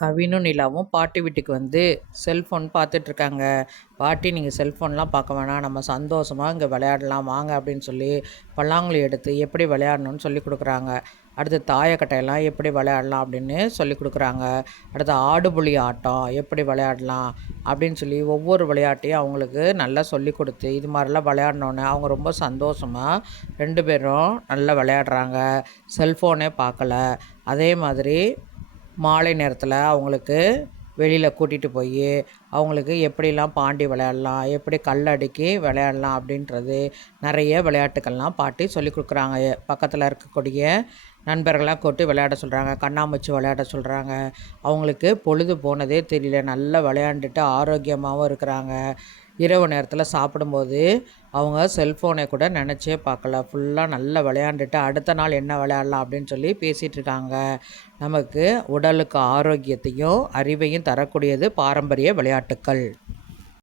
கவினும் நிலாவும் பாட்டி வீட்டுக்கு வந்து செல்ஃபோன் பார்த்துட்ருக்காங்க. பாட்டி நீங்கள் செல்ஃபோன்லாம் பார்க்க வேணாம், நம்ம சந்தோஷமாக இங்கே விளையாடலாம் வாங்க அப்படின்னு சொல்லி பல்லாங்குழி எடுத்து எப்படி விளையாடணும்னு சொல்லி கொடுக்குறாங்க. அடுத்து தாயக்கட்டையெல்லாம் எப்படி விளையாடலாம் அப்படின்னு சொல்லி கொடுக்குறாங்க. அடுத்து ஆடுபுலி ஆட்டம் எப்படி விளையாடலாம் அப்படின்னு சொல்லி ஒவ்வொரு விளையாட்டையும் அவங்களுக்கு நல்லா சொல்லி கொடுத்து இது மாதிரிலாம் விளையாடணுன்னு அவங்க ரொம்ப சந்தோஷமாக 2 பேரும் நல்லா விளையாடுறாங்க. செல்ஃபோனே பார்க்கல. அதே மாதிரி மாலை நேரத்தில் அவங்களுக்கு வெளியில் கூட்டிகிட்டு போய் அவங்களுக்கு எப்படிலாம் பாண்டி விளையாடலாம், எப்படி கல் அடுக்கி விளையாடலாம் அப்படின்றது நிறைய விளையாட்டுக்கள்லாம் பாட்டி சொல்லி கொடுக்குறாங்க. பக்கத்தில் இருக்கக்கூடிய நண்பர்களாக கூட்டி விளையாட சொல்கிறாங்க, கண்ணாமூச்சி விளையாட சொல்கிறாங்க. அவங்களுக்கு பொழுது போனதே தெரியல, நல்லா விளையாண்டுட்டு ஆரோக்கியமாகவும் இருக்கிறாங்க. இரவு நேரத்தில் சாப்பிடும்போது அவங்க செல்ஃபோனை கூட நினச்சே பார்க்கல, ஃபுல்லாக நல்லா விளையாண்டுட்டு அடுத்த நாள் என்ன விளையாடலாம் அப்படின்னு சொல்லி பேசிகிட்ருக்காங்க. நமக்கு உடலுக்கு ஆரோக்கியத்தையும் அறிவையும் தரக்கூடியது பாரம்பரிய விளையாட்டுக்கள்.